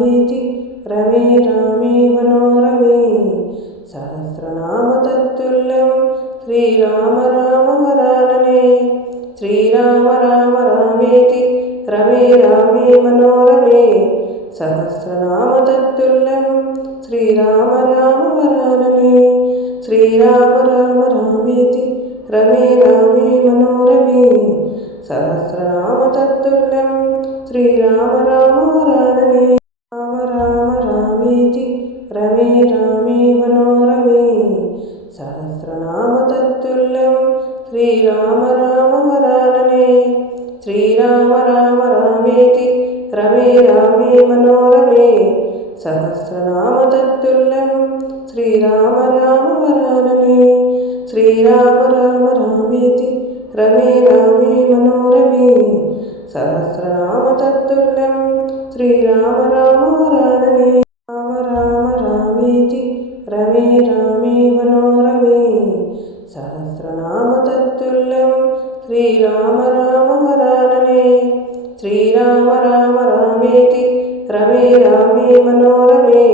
रामेति रमे रामे मनोरमे सहस्रनामतत्तुल्यं श्रीराम राम वरानने श्रीराम राम रामेति रमे रामे मनोरमे सहस्रनामतत्तुल्यं श्रीराम राम वरानने श्रीराम राम रामेति रमे रामे मनोरमे सहस्रनामतत्तुल्यं श्रीराम राम वरानने राम राम रामेति रमे रामे मनोरमे सहस्रनामतत्तुल्यं श्रीराम राम वरानने श्रीराम राम रामेति रमे रामे मनोरमे सहस्रनामतत्तुल्यं श्रीराम राम वरानने श्रीराम राम रामेति रमे रामे मनोरमे सहस्रनामतत्तुल्यं श्रीराम राम वरानने राम राम रामेति रमे रामे मनोरमे सहस्रनामतत्तुल्यं श्रीराम राम वरानने श्रीराम राम रामेति रमे रामे मनोरमे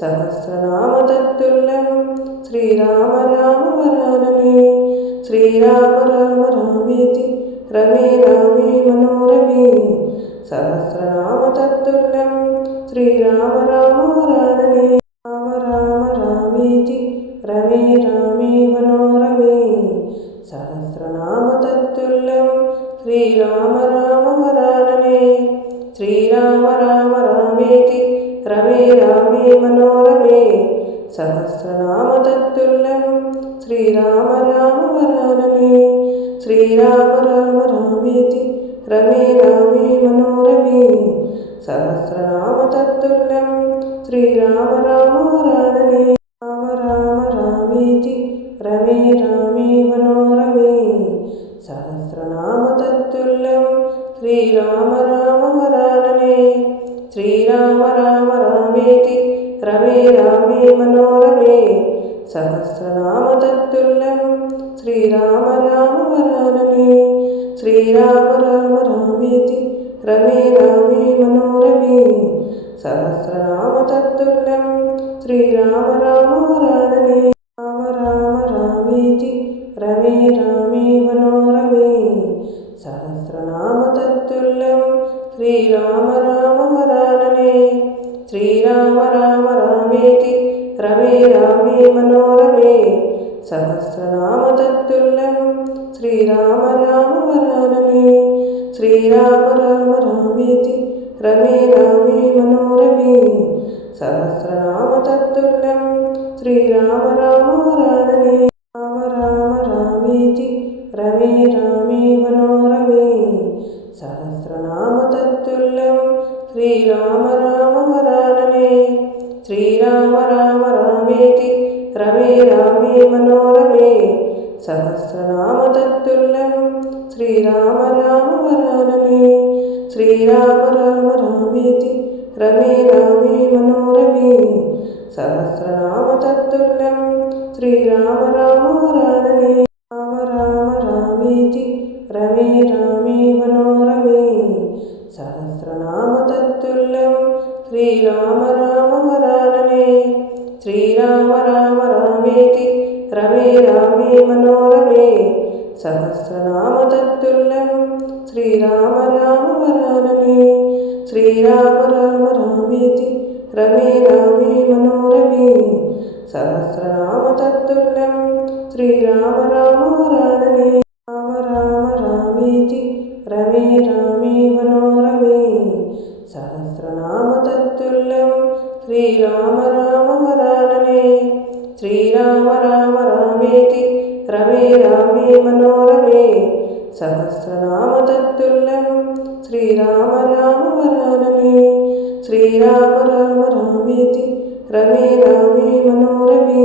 सहस्रनामतत्तुल्यं श्रीराम राम वरानने श्रीराम राम रामेति रमे रामे मनोरमे सहस्रनामतत्तुल्यं श्रीराम राम वरानने राम राम रामेति रमे रामे मनोरमे सहस्रनामतत्तुल्यं श्रीराम राम वरानने श्रीराम राम रामेति रमे रामे मनोरमे सहस्रनामतत्तुल्यं श्रीराम राम वरानने श्रीराम राम रामेति रमे रामे मनोरमे सहस्रनामतत्तुल्यं श्रीराम राम वरानने राम राम रामेति रमे रामे मनोरमे सहस्रनामतत्तुल्यं श्रीराम राम वरानने श्रीराम राम रामेति रमे रामे मनोरमे सहस्रनामतत्तुल्यं श्रीराम राम वरानने श्रीराम राम रामेति रमे रामे मनोरमे सहस्रनामतत्तुल्यं श्रीराम राम वरानने राम राम रामेति रमे रामे मनोरमे सहस्रनामतत्तुल्यं श्रीराम राम वरानने श्रीराम राम रामेति रमे रामे मनोरमे सहस्रनामतत्तुल्यं श्रीराम राम वरानने श्रीराम राम रामेति रमे रामे मनोरमे सहस्रनामतत्तुल्यं श्रीराम राम वरानने राम राम रामेति रमे रामे मनोरमे सहस्रनामतत्तुल्यं श्रीराम राम वरानने श्रीराम राम रामेति रमे रामे मनोरमे सहस्रनामतत्तुल्यं श्रीराम राम वरानने श्रीराम राम रामेति रमे रामे मनोरमे सहस्रनामतत्तुल्यं श्रीराम राम वरानने राम राम रामेति रमे रामे मनोरमे सहस्रनामतत्तुल्यं श्रीराम राम वरानने श्रीराम राम रामेति रमे रामे मनोरमे सहस्रनामतत्तुल्यं श्रीराम राम वरानने श्रीराम राम रामेति रमे रामे मनोरमे सहस्रनामतत्तुल्यं श्रीराम राम वरानने राम राम रामेति रमे रामे मनोरमे सहस्रनामतत्तुल्यं श्रीराम राम वरानने श्रीराम राम रामेति रमे रामे मनोरमे सहस्रनामतत्तुल्यं श्रीराम राम वरानने श्रीराम राम रामेति रमे रामे मनोरमे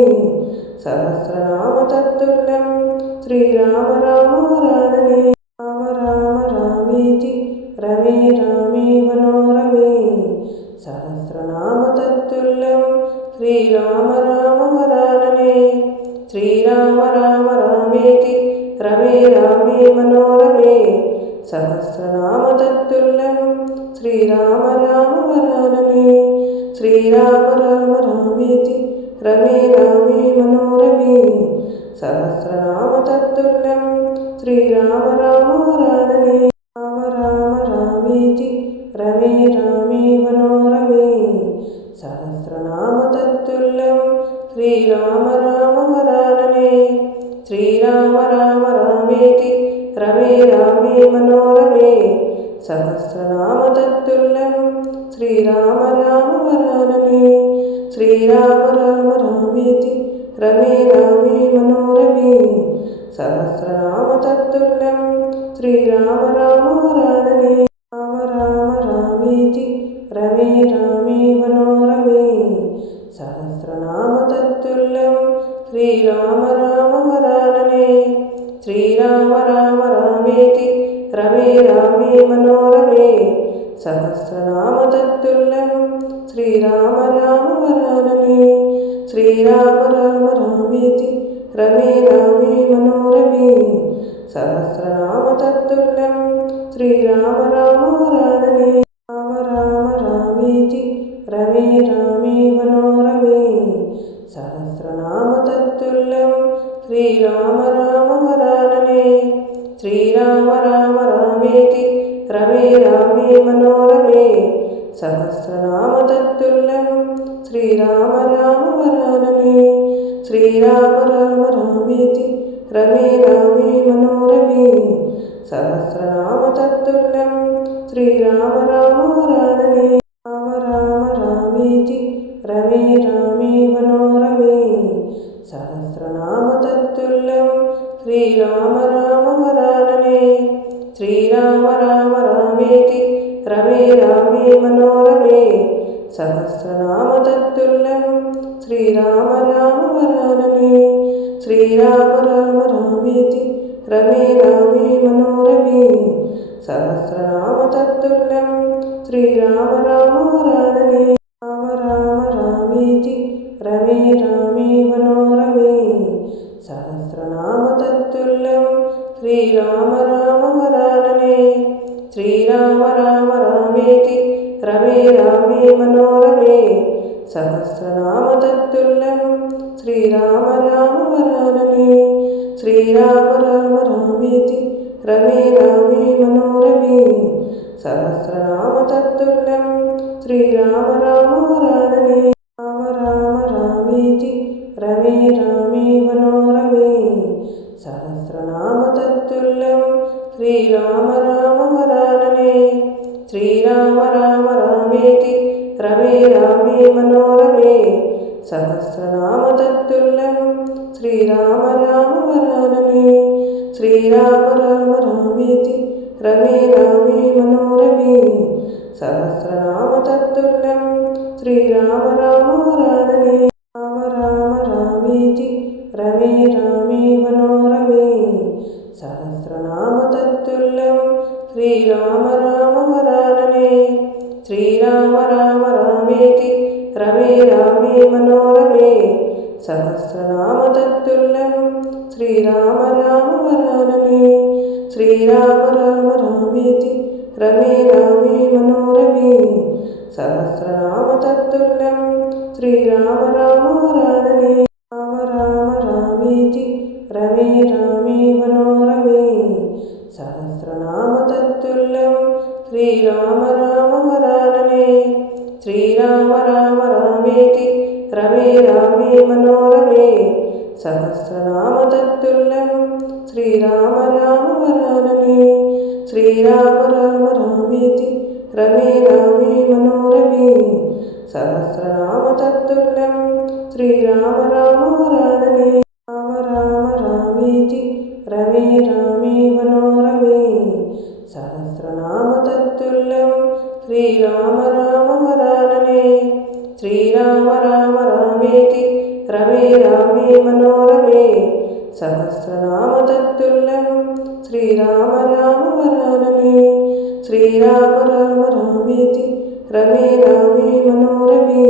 सहस्रनामतत्तुल्यं श्रीराम राम वरानने राम राम रामेति रमे रामे मनोरमे सहस्रनामतत्तुल्यं श्रीराम राम वरानने श्रीराम राम रामेति रमे रामे मनोरमे सहस्रनामतत्तुल्यं श्रीराम राम वरानने శ్రీరామ రామ రామేతి రమే రామే మనోరమే సహస్రనామ తత్తుల్యం శ్రీరామ రామ వరాననే రామ రామ రామేతి రమే రామే మనోరమే సహస్రనామ తత్తుల్యం శ్రీరామ రామ వరాననే శ్రీరామ రామ రామేతి రమే రామే మనోరమే సహస్రనామ తత్తుల్యం శ్రీరామ రామ వరాననే శ్రీరామ రామ రామేతి రమే రామే మనోరమే సహస్రనామ తత్తుల్యం శ్రీరామ రామ వరాననే రామ రామ రామేతి రమే రామే మనోరమే సహస్రనామ తత్తుల్యం శ్రీరామ రామ వరాననే శ్రీరామ రామ రామేతి రమే రామే మనోరమే సహస్రనామ తత్తుల్యం శ్రీరామ రామ వరాననే శ్రీరామ రామ రామేతి రమే రామే మనోరమే సహస్రనామ తత్తుల్యం శ్రీరామ రామ వరాననే రామ రామ రామేతి రమే రామే మనోరమే సహస్రనామ తత్తుల్యం శ్రీరామ రామ వరాననే శ్రీరామ రామ రామేతి రమే రామే మనోరమే సహస్రనామ తత్తుల్యం శ్రీరామ రామ వరాననే శ్రీరామ రామ రామేతి రమే రామే మనోరమే సహస్రనామ తత్తుల్యం శ్రీరామ రామ వరాననే రామ రామ రామేతి రమే రామే మనోరమే సహస్రనామ తత్తుల్యం శ్రీరామ రామ వరాననే శ్రీరామ రామ రామేతి రమే రామే మనోరమే సహస్రనామ తత్తుల్యం శ్రీరామ రామ వరాననే శ్రీరామ రామ రామేతి రమే రామే మనోరమే సహస్రనామ తత్తుల్యం శ్రీరామ రామ వరాననే రామ రామ రామేతి రమే రామే మనోరమే సహస్రనామ తత్తుల్యం శ్రీరామ రామ వరాననే శ్రీరామ రామ రామేతి రమే రామే మనోరమే సహస్రనామ తత్తుల్యం శ్రీరామ రామ వరాననే శ్రీరామ రామ రామేతి రమే రామే మనోరమే సహస్రనామ తత్తుల్యం శ్రీరామ రామ వరాననే రామ రామ రామేతి రమే రామే మనోరమే సహస్రనామ తత్తుల్యం శ్రీరామ రామ వరాననే శ్రీరామ రామ రామేతి రమే రామే మనోరమే సహస్రనామ తత్తుల్యం శ్రీరామ రామ వరాననే శ్రీరామ రామ రామేతి రమే రామే మనోరమే సహస్రనామ తత్తుల్యం శ్రీరామ రామ వరాననే రామ రామ రామేతి రమే రామే మనోరమే సహస్రనామ తత్తుల్యం శ్రీరామ రామ వరాననే శ్రీరామ రామ రామేతి రమే రామే మనోరమే సహస్రనామ తత్తుల్యం శ్రీరామ రామ వరాననే శ్రీరామ రామ రామేతి రమే రామే మనోరమే సహస్రనామ తత్తుల్యం శ్రీరామ రామ వరాననే రామ రామ రామేతి రమే రామే మనోరమే సహస్రనామ తత్తుల్యం శ్రీరామ రామ వరాననే శ్రీరామ రామ రామేతి రమే రామే మనోరమే సహస్రనామ తత్తుల్యం శ్రీరామ రామ వరాననే శ్రీరామ రామ రామేతి రమే రామే మనోరమే సహస్రనామ తత్తుల్యం శ్రీరామ రామ వరాననే రామ రామ రామేతి రమే రామే మనోరమే సహస్రనామ తత్తుల్యం శ్రీరామ రామ వరాననే శ్రీరామ రామ రామేతి రమే రామే మనోరమే సహస్రనామ తత్తుల్యం శ్రీరామ రామ వరాననే శ్రీరామ రామ రామేతి రమే రామే మనోరమే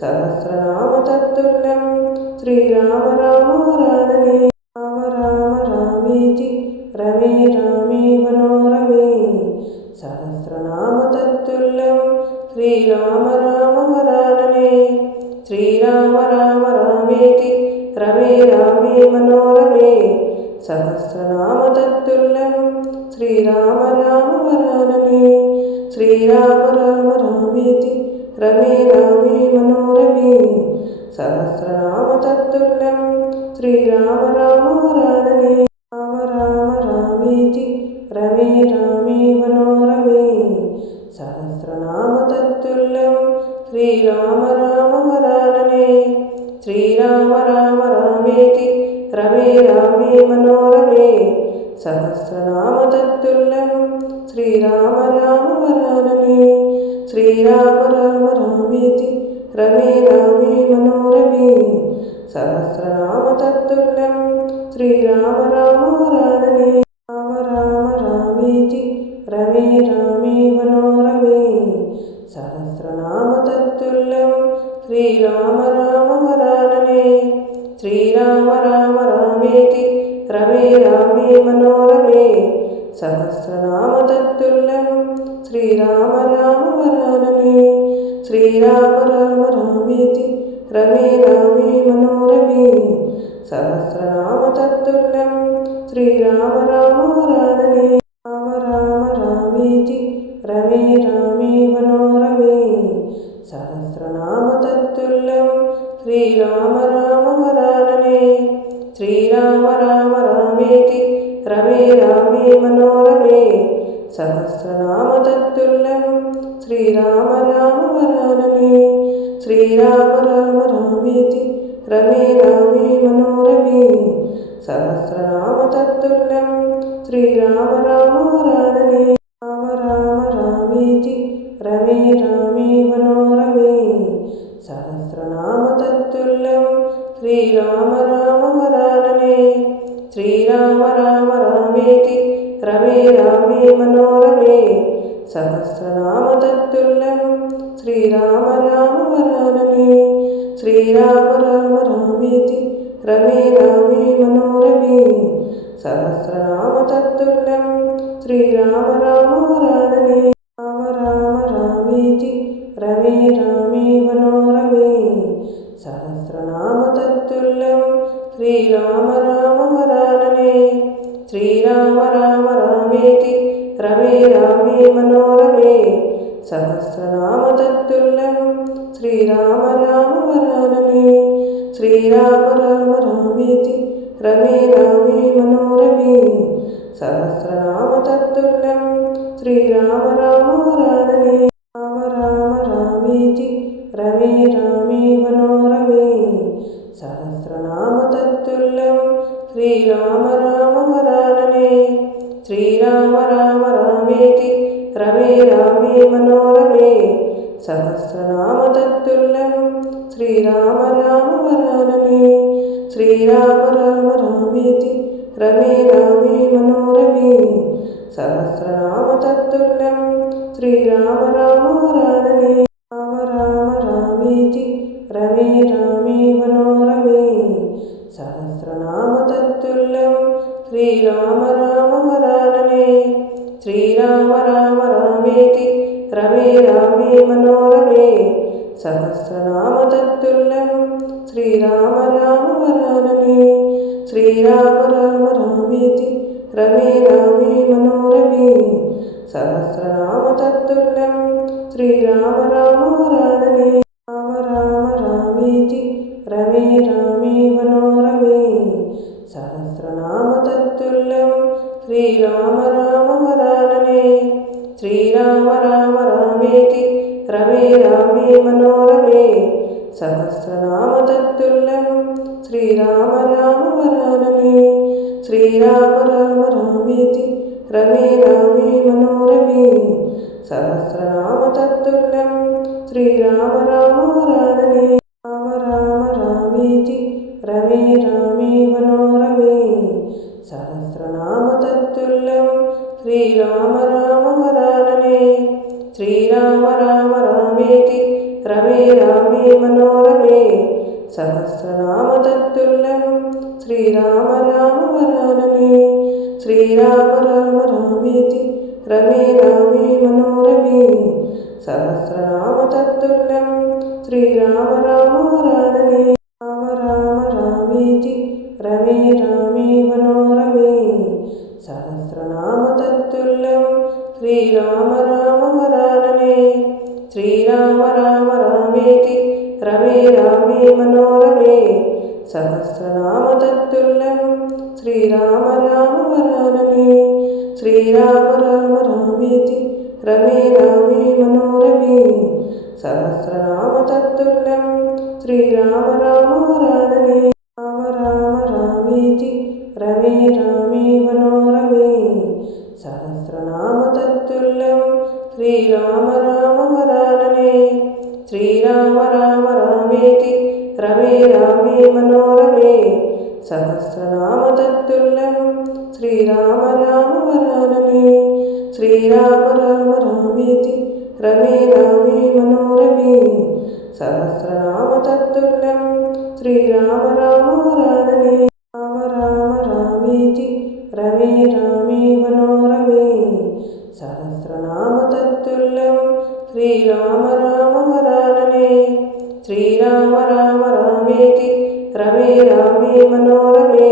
సహస్రనామ తత్తుల్యం శ్రీరామ రామ వరాననే రామ రామ రామేతి రమే రామే మనోరమే సహస్రనామ తత్తుల్యం శ్రీరామ రామ వరాననే. శ్రీరామ రామ రామేతి రమే రామే మనోరమే సహస్రనామ తత్తుల్యం శ్రీరామ రామ వరాననే. శ్రీరామ రామ రామేతి రమే రామే మనోరమే సహస్రనామ తత్తుల్యం శ్రీరామ రామ వరాననే. రామ రామ రామేతి రమే రామే మనోరమే సహస్రనామ తత్తుల్యం శ్రీరామ రామ వరాననే. శ్రీరామ రామ రామేతి రమే రామే మనోరమే సహస్రనామ తత్తుల్యం శ్రీరామ రామ వరాననే. శ్రీరామ రామ రామేతి రమే రామే మనోరమే సహస్రనామ తత్తుల్యం శ్రీరామ రామ వరాననే. రామ రామ రామేతి రమే రామే మనోరమే సహస్రనామ తత్తుల్యం శ్రీరామ రామ వరాననే. శ్రీరామ రామ రామేతి రమే రామే మనోరమే సహస్రనామ తత్తుల్యం శ్రీరామ రామ వరాననే. శ్రీరామ రామ రామేతి రమే రామే మనోరమే సహస్రనామ తత్తుల్యం శ్రీరామ రామ వరాననే. రామ రామ రామేతి రమే రామే మనోరమే సహస్రనామ తత్తుల్యం శ్రీరామ రామ వరాననే. శ్రీరామ రామ రామేతి రమే రామే మనోరమే సహస్రనామ తత్తుల్యం శ్రీరామ రామ వరాననే. శ్రీరామ రామ రామేతి రమే రామే మనోరమే సహస్రనామ తత్తుల్యం శ్రీరామ రామ వరాననే. రామ రామ రామేతి రమే రామే మనోరమే సహస్రనామ తత్తుల్యం శ్రీరామ రామ వరాననే. శ్రీరామ రామ రామేతి రమే రామే మనోరమే సహస్రనామ తత్తుల్యం శ్రీరామ రామ వరాననే. శ్రీరామ రామ రామేతి రమే రామే మనోరమే సహస్రనామ తత్తుల్యం శ్రీరామ రామ వరాననే. రామ రామ రామేతి రమే రామే మనోరమే సహస్రనామ తత్తుల్యం శ్రీరామ రామ వరాననే. శ్రీరామ రామ రామేతి రమే రామే మనోరమే సహస్రనామ తత్తుల్యం శ్రీరామ రామ వరాననే. శ్రీరామ రామ రామేతి రమే రామే మనోరమే సహస్రనామ తత్తుల్యం శ్రీరామ రామ వరాననే. రామ రామ రామేతి రమే రామే మనోరమే సహస్రనామ తత్తుల్యం శ్రీరామ రామ వరాననే. శ్రీరామ రామ రామేతి రమే రామే మనోరమే సహస్రనామ తత్తుల్యం శ్రీరామ రామ వరాననే. శ్రీరామ రామ రామేతి రమే రామే మనోరమే సహస్రనామ తత్తుల్యం శ్రీరామ రామ వరాననే. రామ రామ రామేతి రమే రామే మనోరమే సహస్రనామ తత్తుల్యం శ్రీరామ రామ వరాననే. శ్రీరామ రామ రామేతి రమే రామే మనోరమే సహస్రనామ తత్తుల్యం శ్రీరామ రామ వరాననే. శ్రీరామ రామ రామేతి రమే రామే మనోరమే సహస్రనామ తత్తుల్యం శ్రీరామ రామ వరాననే. రామ రామ రామేతి రమే రామే మనోరమే సహస్రనామ తత్తుల్యం శ్రీరామ రామ వరాననే. శ్రీరామ రామ రామేతి రమే రామే మనోరమే సహస్రనామ తత్తుల్యం శ్రీరామ రామ వరాననే. శ్రీరామ రామ రామేతి రమే రామే మనోరమే సహస్రనామ తత్తుల్యం శ్రీరామ రామ వరాననే. రామ రామ రామేతి రమే రామే మనోరమే సహస్రనామ తత్తుల్యం శ్రీరామ రామ వరాననే. శ్రీరామ రామ రామేతి రమే రామే మనోరమే సహస్రనామ తత్తుల్యం శ్రీరామ రామ వరాననే. శ్రీరామ రామ రామేతి రమే రామే మనోరమే సహస్రనామ తత్తుల్యం శ్రీరామ రామ వరాననే. రామ రామ రామేతి రమే రామే మనోరమే సహస్రనామ తత్తుల్యం శ్రీరామ రామ వరాననే. శ్రీరామ రామ రామేతి రమే రామే మనోరమే సహస్రనామ తత్తుల్యం శ్రీరామ రామ వరాననే. శ్రీరామ రామ రామేతి రమే రామే మనోరమే సహస్రనామ తత్తుల్యం శ్రీరామ రామ వరాననే. రామ రామ రామేతి రమే రామే మనోరమే సహస్రనామ తత్తుల్యం శ్రీరామ రామ వరాననే. శ్రీరామ రామ రామేతి రమే రామే మనోరమే సహస్రనామ తత్తుల్యం శ్రీరామ రామ వరాననే. శ్రీరామ రామ రామేతి రమే రామే మనోరమే సహస్రనామ తత్తుల్యం శ్రీరామ రామ వరాననే. రామ రామ రామేతి రమే రామే మనోరమే సహస్రనామ తత్తుల్యం శ్రీరామ రామ వరాననే. శ్రీరామ రామ రామేతి రమే రామే మనోరమే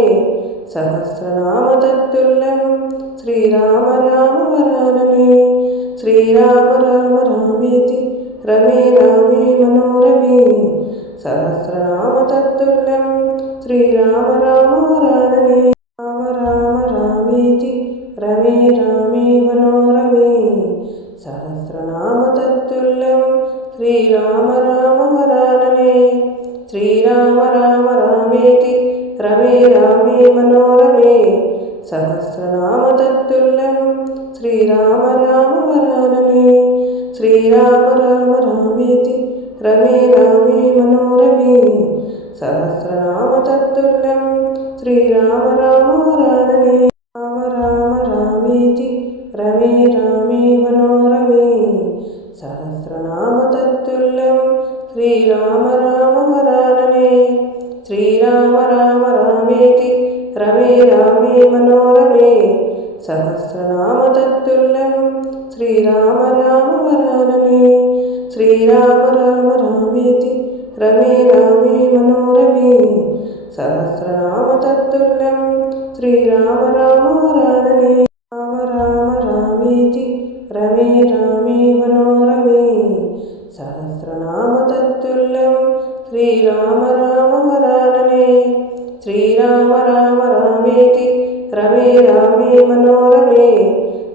సహస్రనామ తత్తుల్యం శ్రీరామ రామ వరాననే. శ్రీరామ రామ రామేతి రమే రామే మనోరమే సహస్రనామ తత్తుల్యం శ్రీరామ రామ వరాననే. రామ రామ రామేతి రమే రామే మనోరమే సహస్రనామ తత్తుల్యం శ్రీరామ రామ వరాననే. శ్రీరామ రామ రామేతి రమే రామే మనోరమే సహస్రనామ తత్తుల్యం శ్రీరామ రామ వరాననే. శ్రీరామ రామ రామేతి రమే రామే మనోరమే సహస్రనామ తత్తుల్యం శ్రీరామ రామ వరాననే. రామ రామ రామేతి రమే రామే మనోరమే సహస్రనామ తత్తుల్యం శ్రీరామ రామ వరాననే. శ్రీరామ రామ రామేతి రమే రామే మనోరమే సహస్రనామ తత్తుల్యం శ్రీరామ రామ వరాననే. శ్రీరామ రామ రామేతి రమే రామే మనోరమే సహస్రనామ తత్తుల్యం శ్రీరామ రామ వరాననే. రామ రామ రామేతి రమే రామే మనోరమే సహస్రనామ తత్తుల్యం శ్రీరామ రామ వరాననే. శ్రీరామ రామ రామేతి రమే రామే మనోరమే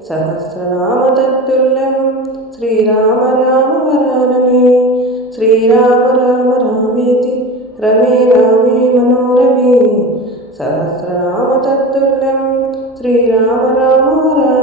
సహస్రనామ తత్తుల్యం శ్రీరామ రామ వరాననే. శ్రీరామ రామ రామేతి రమే రామే మనోరమే సహస్రనామ తత్తుల్యం శ్రీరామ రామ వరాననే.